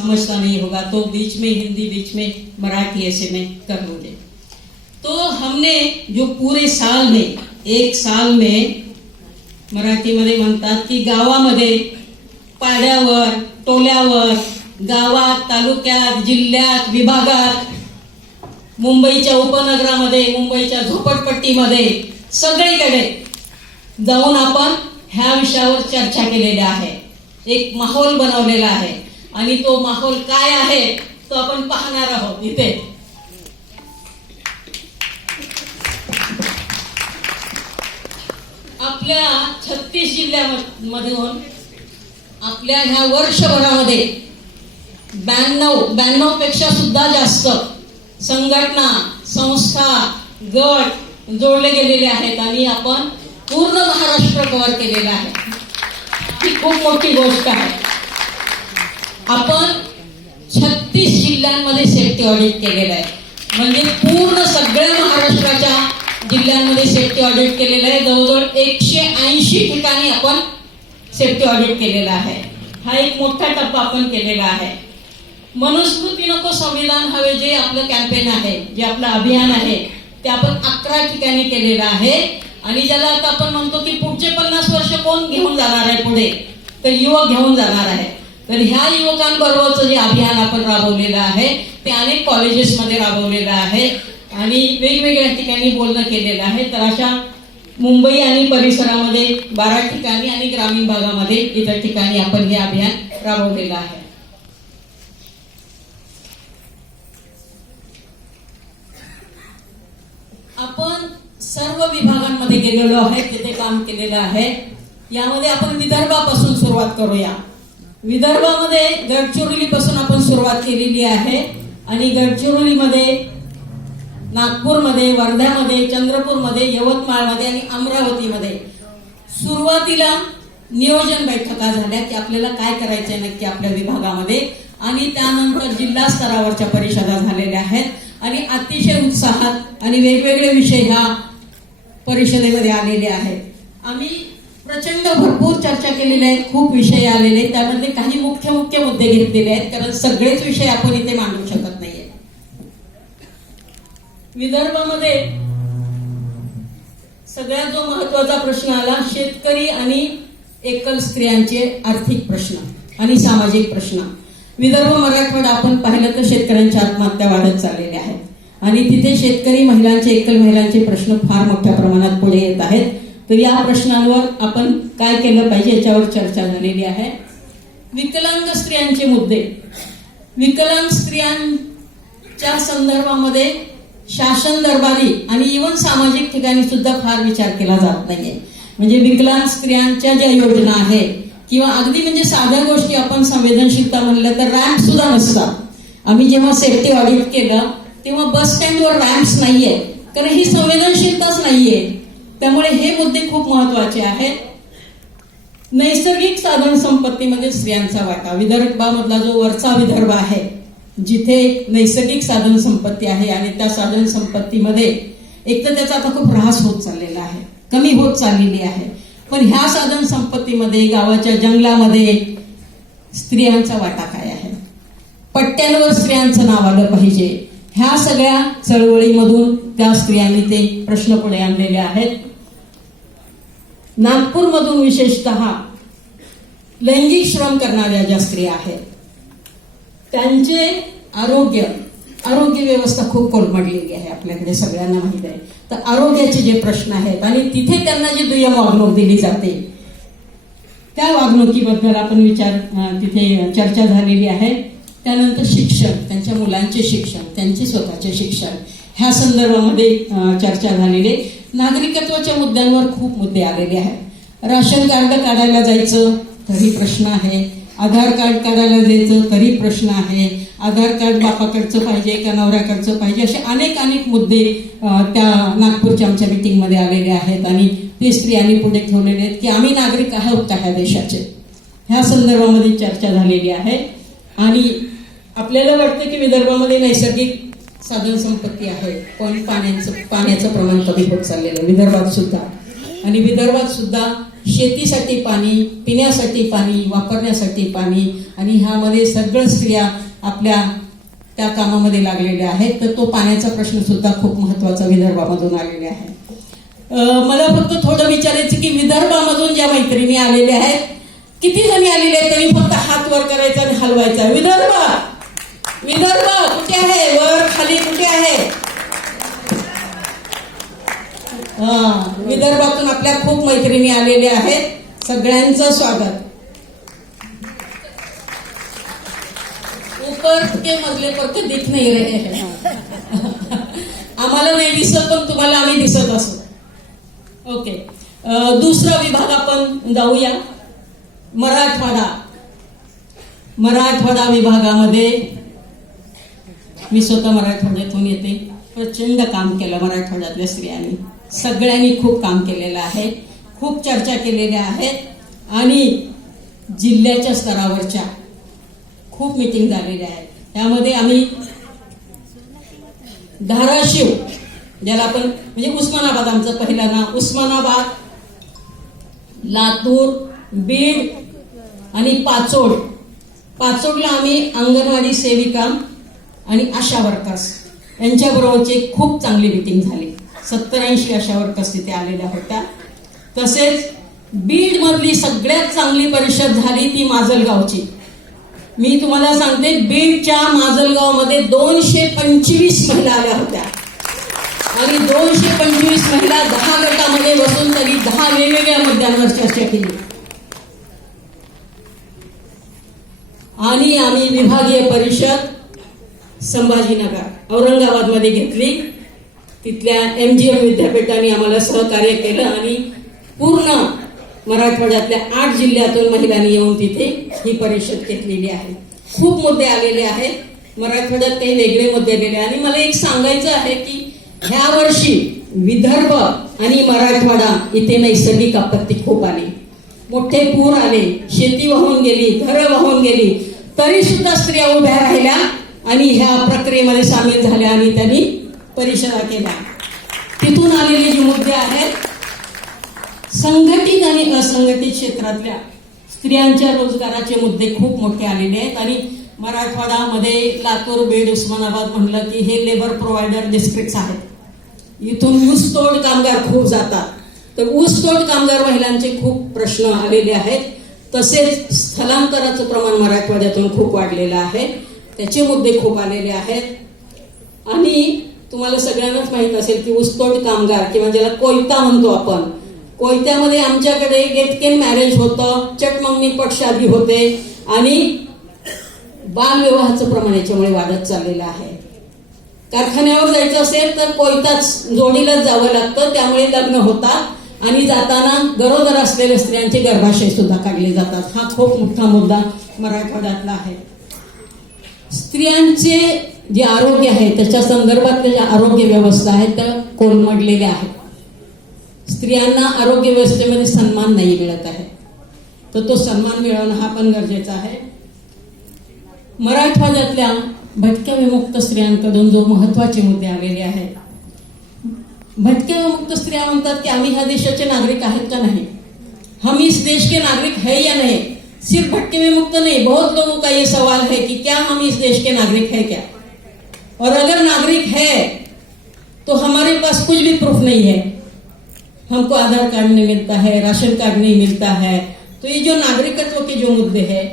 समझता नहीं होगा तो बीच में हिंदी बीच में मराठी ऐसे में कर लूंगे। तो हमने जो पूरे साल में, एक साल में मराठीमध्ये म्हणतात की गावामध्ये, पाड्यावर, टोल्यावर, गावात, तालुक्यात, जिल्ह्यात, विभागात, मुंबईच्या उपनगरामध्ये, मुंबईच्या झोपडपट्टीमध्ये सगळीकडे जाऊन आपण ह्या विषयावर चर्चा केलेली आहे, एक माहोल बनवलेला आहे आणि तो माहोल काय आहे तो आपण पाहणार आहोत इथे। आपल्या 36 जिल्ह्यामधून आपल्या ह्या वर्षभरामध्ये 92 पेक्षा सुद्धा जास्त संघटना, संस्था, गट जोडले गेलेले आहेत आणि आपण पूर्ण महाराष्ट्र कव्हर केलेला आहे। ही खूप मोठी गोष्ट आहे। आपण 36 जिल्ह्यांमध्ये सेफ्टी ऑडिट केलेलं आहे, म्हणजे पूर्ण सगळ्या महाराष्ट्राच्या जिल्ह्यांमध्ये सेफ्टी ऑडिट केलेलं आहे। जवळजवळ 180 ठिकाणी आपण सेफ्टी ऑडिट केलेला आहे। हा एक मोठा टप्पा आपण केलेला आहे। मनुस्मृती नको संविधान हवे जे आपलं कॅम्पेन आहे, जे आपलं अभियान आहे, ते आपण 11 ठिकाणी केलेलं आहे आणि ज्याला आता आपण म्हणतो की पुढचे 50 वर्ष कोण घेऊन जाणार आहे पुढे, तर युवक घेऊन जाणार आहे। तर ह्या युवकांबरोबरचं जे अभियान आपण राबवलेलं आहे ते अनेक कॉलेजेसमध्ये राबवलेलं आहे आणि वेगवेगळ्या ठिकाणी बोलणं केलेलं आहे। तर अशा मुंबई आणि परिसरामध्ये 12 ठिकाणी आणि ग्रामीण भागामध्ये इतर ठिकाणी आपण हे अभियान राबवलेलं आहे। आपण सर्व विभागांमध्ये गेलेलो आहे, तिथे काम केलेलं आहे। यामध्ये आपण विदर्भापासून सुरुवात करूया। विदर्भामध्ये गडचिरोलीपासून आपण सुरुवात केलेली आहे आणि गडचिरोलीमध्ये, नागपूरमध्ये, वर्ध्यामध्ये, चंद्रपूरमध्ये, यवतमाळमध्ये आणि अमरावतीमध्ये सुरुवातीला नियोजन बैठका झाल्या की आपल्याला काय करायचंय नक्की आपल्या विभागामध्ये, आणि त्यानंतर जिल्हा स्तरावरच्या परिषदा झालेल्या आहेत आणि अतिशय उत्साहात आणि वेगवेगळे विषय ह्या परिषदेमध्ये आलेले आहेत। आम्ही प्रचंड भरपूर चर्चा केलेली आहे, खूप विषय आलेले आहेत, त्यामध्ये काही मुख्य मुद्दे घेतलेले आहेत, कारण सगळेच विषय आपण इथे मांडू शकत नाहीये। विदर्भामध्ये सगळ्यात जो महत्वाचा प्रश्न आला, शेतकरी आणि एकल स्त्रियांचे आर्थिक प्रश्न आणि सामाजिक प्रश्न। विदर्भ मराठवाडा आपण पाहिलं तर शेतकऱ्यांच्या आत्महत्या वाढत चाललेल्या आहेत आणि तिथे शेतकरी महिलांचे, एकल महिलांचे प्रश्न फार मोठ्या प्रमाणात पुढे येत आहेत। तर या प्रश्नांवर आपण काय केलं पाहिजे याच्यावर चर्चा झालेली आहे। विकलांग स्त्रियांचे मुद्दे, विकलांग स्त्रियांच्या संदर्भामध्ये शासन दरबारी आणि इव्हन सामाजिक ठिकाणी सुद्धा फार विचार केला जात नाहीये। म्हणजे विकलांग स्त्रियांच्या ज्या योजना आहेत किंवा अगदी म्हणजे साध्या गोष्टी आपण संवेदनशीलता म्हणलं तर रॅम्प सुद्धा नसतात। आम्ही जेव्हा सेफ्टी ऑडिट केलं तेव्हा बस स्टँडवर रॅम्प्स नाहीये, कारण ही संवेदनशीलताच नाहीये। त्यामुळे हे मुद्दे खूप महत्वाचे आहेत। नैसर्गिक साधन संपत्तीमध्ये स्त्रियांचा वाटा, विदर्भामधला जो वरचा विदर्भ आहे जिथे नैसर्गिक साधन संपत्ती आहे आणि त्या साधन संपत्तीमध्ये एक तर त्याचा आता खूप ऱ्हास होत चाललेला आहे, कमी होत चाललेली आहे, पण ह्या साधन संपत्तीमध्ये गावाच्या जंगलामध्ये स्त्रियांचा वाटा काय आहे, पट्ट्यांवर स्त्रियांचं नाव आलं पाहिजे। ह्या सगळ्या चळवळीमधून त्या स्त्रियांनी ते प्रश्न पुढे आणलेले आहेत। नागपूरमधून विशेषतः लैंगिक श्रम करणाऱ्या ज्या स्त्रिया आहेत त्यांचे आरोग्य व्यवस्था खूप कोलमडलेली आहे, आपल्याकडे सगळ्यांना माहित आहे। तर आरोग्याचे जे प्रश्न आहेत आणि तिथे त्यांना जी दुय्यम वागणूक दिली जाते त्या वागणुकीबद्दल आपण तिथे चर्चा झालेली आहे। त्यानंतर शिक्षण, त्यांच्या मुलांचे शिक्षण, त्यांचे स्वतःचे शिक्षण, ह्या संदर्भामध्ये चर्चा झालेली। नागरिकत्वाच्या मुद्द्यांवर खूप मुद्दे आलेले आहेत। राशन कार्ड काढायला जायचं तरी प्रश्न आहे, आधार कार्ड काढायला द्यायचं तरी प्रश्न आहे, आधार कार्ड बापाकडचं पाहिजे का नवऱ्याकडचं पाहिजे, असे अनेक मुद्दे त्या नागपूरच्या आमच्या मीटिंगमध्ये आलेले आहेत आणि ते स्त्रियांनी पुढे ठेवलेले आहेत की आम्ही नागरिक आहोत का ह्या देशाचे, ह्या संदर्भामध्ये चर्चा झालेली आहे। आणि आपल्याला वाटतं की विदर्भामध्ये नैसर्गिक साधन संपत्ती आहे, पण पाण्याचं प्रमाण कमी होत चाललेलं आहे विदर्भात सुद्धा, आणि विदर्भात सुद्धा शेतीसाठी पाणी, पिण्यासाठी पाणी, वापरण्यासाठी पाणी, आणि ह्यामध्ये सगळं स्त्रिया आपल्या त्या कामामध्ये लागलेल्या आहेत. तर तो पाण्याचा प्रश्न सुद्धा खूप महत्वाचा विदर्भामधून आलेला आहे. मला फक्त थोडं विचारायचं की विदर्भामधून ज्या मैत्रिणी आलेल्या आहेत, किती जणी आलेले आहेत, त्यांनी फक्त हात वर करायचा आणि हलवायचा. विदर्भ, विदर्भ कुठे आहे? वर खाली कुठे आहे? विदर्भातून आपल्या खूप मैत्रिणी आलेल्या आहेत. सगळ्यांचं स्वागत. ऊपर के मजले पर तो दिख नहीं रहे हैं. आम्हाला नाही दिसत, पण तुम्हाला आम्ही दिसत असतो. ओके, दुसरा विभाग आपण जाऊया. मराठवाडा. मराठवाडा विभागामध्ये मी स्वतः मराठवाड्यातून येते. प्रचंड काम केलं मराठवाड्यातल्या स्त्रियांनी. सगळ्यांनी खूप काम केलेलं आहे, खूप चर्चा केलेल्या आहेत आणि जिल्ह्याच्या स्तरावरच्या खूप मीटिंग झालेल्या आहेत. त्यामध्ये आम्ही धाराशिव, ज्याला आपण म्हणजे उस्मानाबाद, आमचं पहिलं नाव उस्मानाबाद, लातूर, बीड आणि पाचोड. पाचोडला आम्ही अंगणवाडी सेविका आणि आशा वर्कर्स यांच्याबरोबरची खूप चांगली मीटिंग झाली. 70-80 आशा वर्कर्स तिथे आलेल्या होत्या. तसेच बीड मधली सगळ्यात चांगली परिषद झाली ती माजलगावची. मी तुम्हाला सांगते, बीडच्या माजलगावमध्ये 225 महिला आल्या होत्या आणि 225 महिला 10 गटामध्ये बसून तरी 10 वेगवेगळ्या मुद्द्यांवर चर्चा केली. आणि आम्ही विभागीय परिषद संभाजीनगर औरंगाबादमध्ये घेतली. तिथल्या MGM विद्यापीठाने आम्हाला सहकार्य केलं आणि पूर्ण मराठवाड्यातल्या 8 जिल्ह्यातून महिलांनी येऊन तिथे ही परिषद घेतलेली आहे. खूप मुद्दे आलेले आहेत मराठवाड्यात, काही वेगळे मुद्दे आलेले. आणि मला एक सांगायचं आहे की ह्या वर्षी विदर्भ आणि मराठवाडा इथे नैसर्गिक आपत्ती खूप आली. मोठे पूर आले, शेती वाहून गेली, घरं वाहून गेली, तरी सुद्धा स्त्रिया उभ्या राहिल्या आणि ह्या प्रक्रियेमध्ये सामील झाल्या आणि त्यांनी परिषदा केल्या. तिथून आलेले जे मुद्दे आहेत, संघटित आणि असंघटित क्षेत्रातल्या स्त्रियांच्या रोजगाराचे मुद्दे खूप मोठे आलेले आहेत. आणि मराठवाडामध्ये लातूर, बीड, उस्मानाबाद म्हणलं की हे लेबर प्रोव्हायडर डिस्ट्रिक्ट आहेत. इथून ऊसतोड कामगार खूप जातात. तर ऊसतोड कामगार महिलांचे खूप प्रश्न आलेले आहेत. तसेच स्थलांतराचं प्रमाण मराठवाड्यातून खूप वाढलेलं आहे, त्याचे मुद्दे खूप आलेले आहेत. आणि तुम्हाला सगळ्यांनाच माहित असेल की ऊसतोड कामगार किंवा ज्याला कोयता म्हणतो आपण, कोयत्यामध्ये आमच्याकडे गेटकेन मॅरेज होतं, चटमंगनी पटशादी होते आणि बालविवाहाचं प्रमाण याच्यामुळे वाढत चाललेलं आहे. कारखान्यावर जायचं असेल तर कोयताच जोडीलाच जावं लागतं, त्यामुळे लग्न होतात आणि जाताना गरोदर असलेल्या स्त्रियांचे गर्भाशय सुद्धा काढले जातात. हा खूप मोठा मुद्दा मराठवाड्यातला आहे. स्त्रियांचे जे आरोग्य आहे त्याच्या संदर्भातल्या ज्या आरोग्य व्यवस्था आहेत त्या कोलमडलेल्या आहेत. स्त्रियांना आरोग्य व्यवस्थेमध्ये सन्मान नाही मिळत आहे, तर तो सन्मान मिळवणं हा पण गरजेचा आहे. मराठवाड्यातल्या भटक्या विमुक्त स्त्रियांकडून जो महत्वाचे मुद्दे आलेले आहेत. भटक्या विमुक्त स्त्रिया म्हणतात की आम्ही ह्या देशाचे नागरिक आहेत का नहीं, हम इस देश के नागरिक है या नहीं. सिर्फ भटके विमुक्त नहीं, बहुत लोगों का ये सवाल है कि क्या हम इस देश के नागरिक है क्या, और अगर नागरिक है तो हमारे पास कुछ भी प्रूफ नहीं है. हमको आधार कार्ड नहीं मिलता है, राशन कार्ड नहीं मिलता है. तो ये जो नागरिकत्व के जो मुद्दे हैं.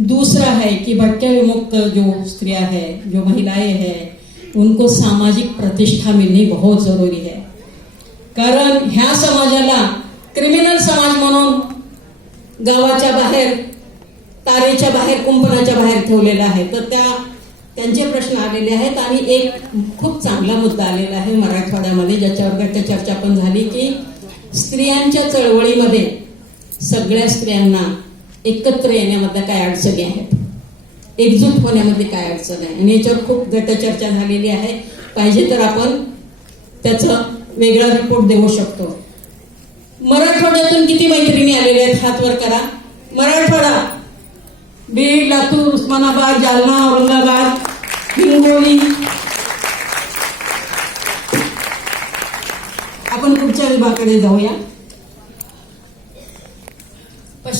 दूसरा है कि भटक्या विमुक्त जो स्त्रियां हैं, जो महिलाएं हैं, उनको सामाजिक प्रतिष्ठा मिलनी बहुत जरूरी है. कारण ह्या समाजाला क्रिमिनल समाज म्हणून गावाच्या बाहेर, तारेच्या बाहेर, कुंपणाच्या बाहेर ठेवलेला आहे. तर त्यांचे प्रश्न आलेले आहेत. आणि एक खूप चांगला मुद्दा आलेला आहे मराठवाड्यामध्ये, ज्याच्यावर गट चर्चा पण झाली की स्त्रियांच्या चळवळीमध्ये सगळ्या स्त्रियांना एकत्र येण्यामध्ये काय अडचणी आहेत, एकजूट होण्यामध्ये काय अडचण आहे, आणि याच्यावर खूप गटचर्चा झालेली आहे. पाहिजे तर आपण त्याचा वेगळा रिपोर्ट देऊ शकतो. मराठवाड्यातून किती मैत्रिणी आलेल्या आहेत हात वर करा. मराठवाडा, बीड, लातूर, उस्मानाबाद, जालना, औरंगाबाद, हिंगोली. आपण पुढच्या विभागाकडे जाऊया.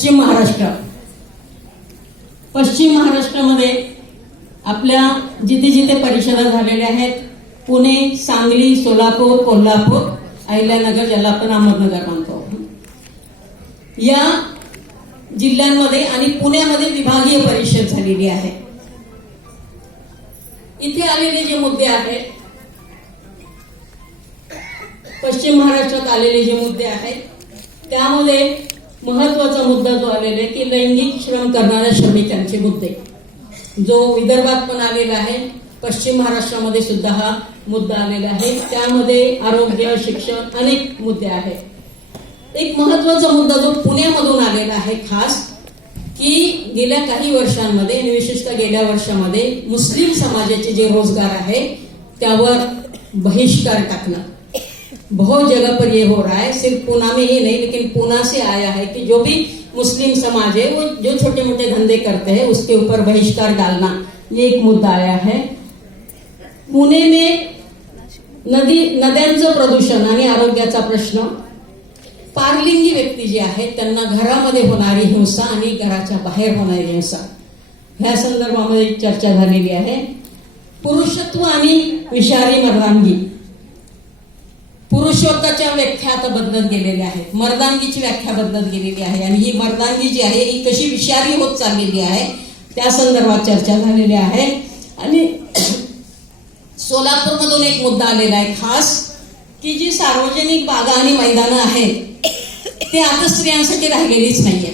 पश्चिम महाराष्ट्र. पश्चिम महाराष्ट्रामध्ये आपल्या जिथे जिथे परिषदा झालेल्या आहेत, पुणे, सांगली, सोलापूर, कोल्हापूर, अहिल्यानगर, ज्याला आपण अहमदनगर म्हणतो, या जिल्ह्यांमध्ये आणि पुण्यामध्ये विभागीय परिषद झालेली आहे. इथे आलेले जे मुद्दे आहेत, पश्चिम महाराष्ट्रात आलेले जे मुद्दे आहेत, त्यामध्ये महत्वाचा मुद्दा जो आलेला आहे की लैंगिक श्रम करणाऱ्या श्रमिकांचे मुद्दे, जो विदर्भात पण आलेला आहे, पश्चिम महाराष्ट्रामध्ये सुद्धा हा मुद्दा आलेला आहे. त्यामध्ये आरोग्य, शिक्षण, अनेक मुद्दे आहेत. एक महत्वाचा मुद्दा जो पुण्यामधून आलेला आहे खास, की गेल्या काही वर्षांमध्ये आणि विशेषतः गेल्या वर्षामध्ये मुस्लिम समाजाचे जे रोजगार आहे त्यावर बहिष्कार टाकणं. बहुत जगह पर ये हो रहा है, सिर्फ पूना में ही नहीं लेकिन पूना से आया है कि जो भी मुस्लिम समाज है वो जो छोटे मोटे धंधे करते हैं उसके ऊपर बहिष्कार डालना, ये एक मुद्दा आया है. पुणे में नद्यांचं प्रदूषण आणि आरोग्याचा प्रश्न, पारलिंगी व्यक्ती जे आहेत त्यांना घरामध्ये होणारी हिंसा आणि घराच्या बाहेर होणारी हिंसा, ह्या संदर्भामध्ये चर्चा झालेली आहे. पुरुषत्व आणि विषारी मर्दानगी, पुरुषत्वाच्या व्याख्या आता बदलत गेलेल्या आहेत, मर्दानगीची व्याख्या बदलत गेलेली आहे आणि ही मर्दानगी जी आहे ही कशी विषारी होत चाललेली आहे त्या संदर्भात चर्चा झालेली आहे. आणि सोलापूरमधून एक मुद्दा आलेला आहे खास, की जी सार्वजनिक बागा आणि मैदानं आहेत ते आता स्त्रियांसाठी राहिलेलीच नाहीये,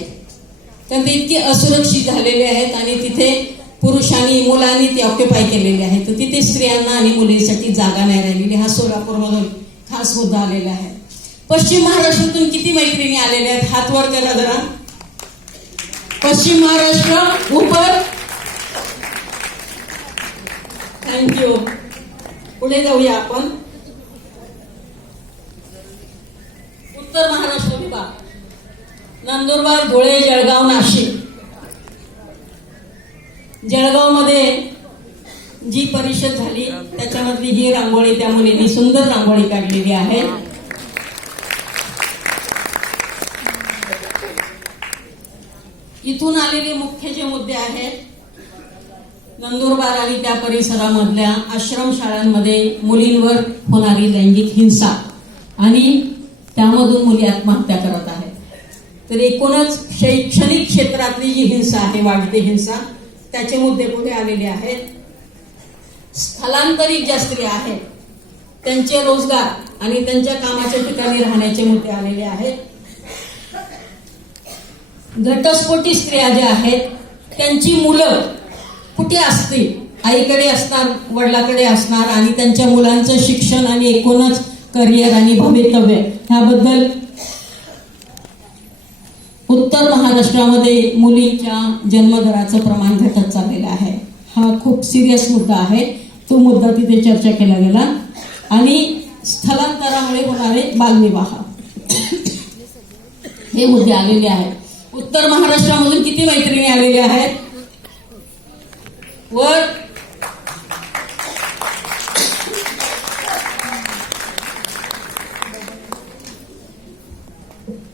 कारण ते इतके असुरक्षित झालेले आहेत आणि तिथे पुरुषांनी मुलांनी ते ऑक्युपाय केलेले आहेत, तर तिथे स्त्रियांना आणि मुलींसाठी जागा नाही राहिलेली. हा सोलापूरमधून खास मुद्दा आलेला आहे. पश्चिम महाराष्ट्रातून किती मैत्रिणी आलेल्या आहेत, हात वर करा जरा. पश्चिम महाराष्ट्र ऊपर, थँक्यू. पुढे जाऊया आपण. उत्तर महाराष्ट्र विभाग, नंदुरबार, धुळे, जळगाव, नाशिक. जळगावमध्ये जी परिषद झाली त्याच्यामधली ही रांगोळी, त्या मुलींनी सुंदर रांगोळी काढलेली आहे. इथून आलेले मुख्य जे मुद्दे आहेत, नंदुरबार आणि त्या परिसरामधल्या आश्रमशाळांमध्ये मुलींवर होणारी लैंगिक हिंसा आणि त्यामधून मुली आत्महत्या करत आहेत. तर एकूणच शैक्षणिक क्षेत्रातली जी हिंसा आहे, वाढती हिंसा, त्याचे मुद्दे पुढे आलेले आहेत. स्थलांतरित ज्या स्त्रिया आहेत त्यांचे रोजगार आणि त्यांच्या कामाच्या ठिकाणी राहण्याचे मुद्दे आलेले आहेत. घटस्फोटी स्त्रिया ज्या आहेत त्यांची मुलं कुठे असतील, आईकडे असणार, वडिलाकडे असणार आणि त्यांच्या मुलांचं शिक्षण आणि एकूणच करिअर आणि भवितव्य ह्याबद्दल उत्तर महाराष्ट्रामध्ये मुलींच्या जन्मदराचं प्रमाण घटत चाललेलं आहे. हा खूप सिरियस मुद्दा आहे, तो मुद्दा तिथे चर्चा केला गेला. आणि स्थलांतरामुळे होणारे बालविवाह, हे मुद्दे आलेले आहेत. उत्तर महाराष्ट्रामधून किती मैत्रिणी आलेल्या आहेत वर.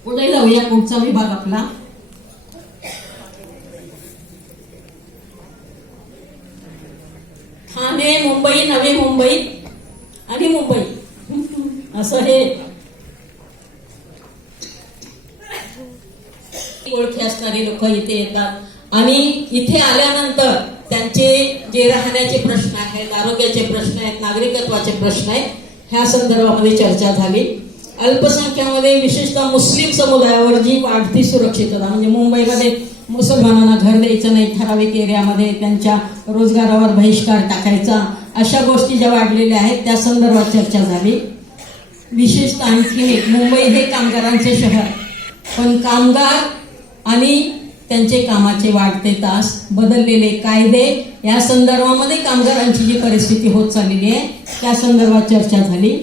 पुढे जाऊया. पुढचा विभाग आपला ठाणे, मुंबई, नवी मुंबई आणि मुंबई, असं हे ओळखी असणारी लोक इथे येतात आणि इथे आल्यानंतर त्यांचे जे राहण्याचे प्रश्न आहेत, आरोग्याचे प्रश्न आहेत, नागरिकत्वाचे प्रश्न आहेत, ह्या संदर्भामध्ये चर्चा झाली. अल्पसंख्यामध्ये विशेषतः मुस्लिम समुदायावर जी वाढती सुरक्षितता, म्हणजे मुंबईमध्ये मुसलमानांना घर द्यायचं नाही, ठराविक एरियामध्ये त्यांच्या रोजगारावर बहिष्कार टाकायचा, अशा गोष्टी ज्या वाढलेल्या आहेत त्या संदर्भात चर्चा झाली. विशेषतः आणखी एक, मुंबई हे कामगारांचे शहर, पण कामगार आणि त्यांचे कामाचे वाढते तास, बदललेले कायदे, या संदर्भामध्ये कामगारांची जी परिस्थिती होत चाललेली आहे त्या संदर्भात चर्चा झाली.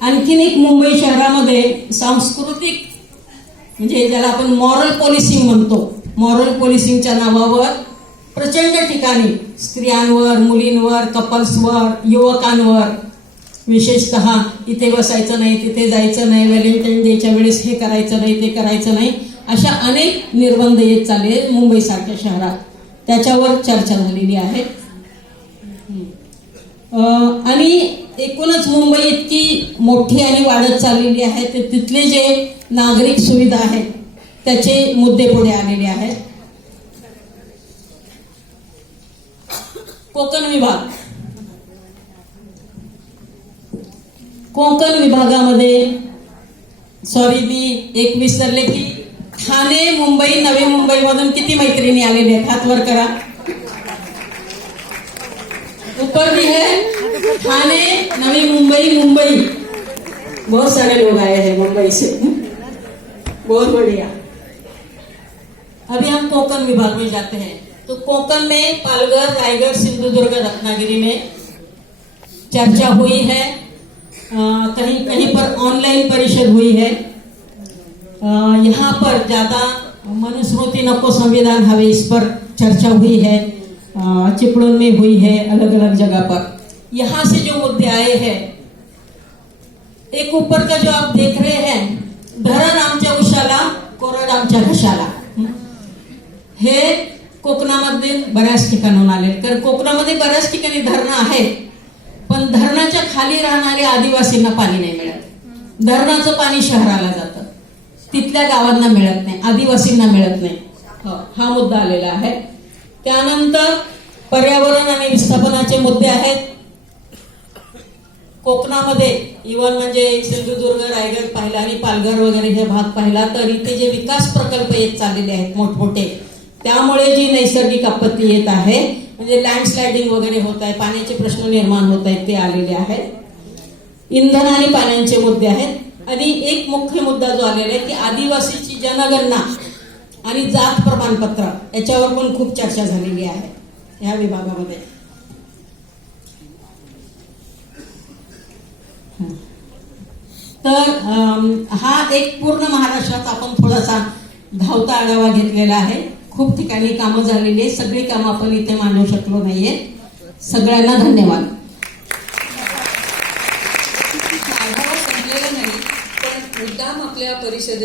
आणखीन एक, मुंबई शहरामध्ये सांस्कृतिक, म्हणजे ज्याला आपण मॉरल पोलिसिंग म्हणतो, मॉरल पोलिसिंगच्या नावावर प्रचंड ठिकाणी स्त्रियांवर, मुलींवर, कपल्सवर, युवकांवर, विशेषतः इथे बसायचं नाही, तिथे जायचं नाही, व्हॅलेंटाईन डेच्या वेळेस हे करायचं नाही, ते करायचं नाही, अशा अनेक निर्बंध येत चालले मुंबईसारख्या शहरात, त्याच्यावर चर्चा झालेली आहे. आणि एकूणच मुंबई इतकी मोठी आणि वाढत चाललेली आहे, ते तिथले जे नागरिक सुविधा आहेत त्याचे मुद्दे पुढे आलेले आहेत. कोकण विभाग, कोकण विभागामध्ये मी एक विसरले की ठाणे, मुंबई, नवी मुंबई मधून किती मैत्रिणी आलेले आहेत? हात वर करा. ऊपर भी है ठाणे, नवी मुंबई, मुंबई, बहुत सारे लोग आए हैं मुंबई से, बहुत बढ़िया. अभी हम कोकण विभाग में जाते हैं. तो कोकण में पालघर, रायगढ़, सिंधुदुर्ग, रत्नागिरी में चर्चा हुई है. कहीं कहीं पर ऑनलाइन परिषद हुई है. यहाँ पर ज्यादा मनुस्मृति नको संविधान हवे इस पर चर्चा हुई है. चिपळूण में हुई है, अलग अलग जगह पर. यहाँ से जो मुद्दे आए हैं, एक ऊपर का जो आप देख रहे हैं, धरण आमच्या उशाला, कोरड आमच्या घशाला, हे कोकणामध्ये बऱ्याच ठिकाणून आले. कारण कोकणामध्ये बऱ्याच ठिकाणी धरणं आहेत, पण धरणाच्या खाली राहणाऱ्या आदिवासींना पाणी नाही मिळत. धरणाचं पाणी शहराला जातं, तिथल्या गावांना मिळत नाही, आदिवासींना मिळत नाही. हा मुद्दा आलेला आहे. त्यानंतर पर्यावरण आणि विस्थापनाचे मुद्दे आहेत. कोकणामध्ये इव्हन म्हणजे सिंधुदुर्ग, रायगड पाहिला आणि पालघर वगैरे हे भाग पाहिला तर इथे जे विकास प्रकल्प येत चाललेले आहेत मोठमोठे, त्यामुळे जी नैसर्गिक आपत्ती येत आहे, म्हणजे लँडस्लायडिंग वगैरे होत आहे, पाण्याचे प्रश्न निर्माण होत आहेत, ते आलेले आहेत. इंधन आणि पाण्याचे मुद्दे आहेत. आणि एक मुख्य मुद्दा जो आलेला आहे की आदिवासीची जनगणना आणि जात प्रमाणपत्र, याच्यावर पण खूप चर्चा झालेली आहे ह्या विभागामध्ये. तर हा एक पूर्ण महाराष्ट्रात आपण थोडासा धावता आढावा घेतलेला आहे. खूप ठिकाणी कामं झालेली आहेत, सगळी कामं आपण इथे मांडू शकलो नाहीये. सगळ्यांना धन्यवाद. आढावा संपलेला नाही, पण मुद्दाम आपल्या परिषदेला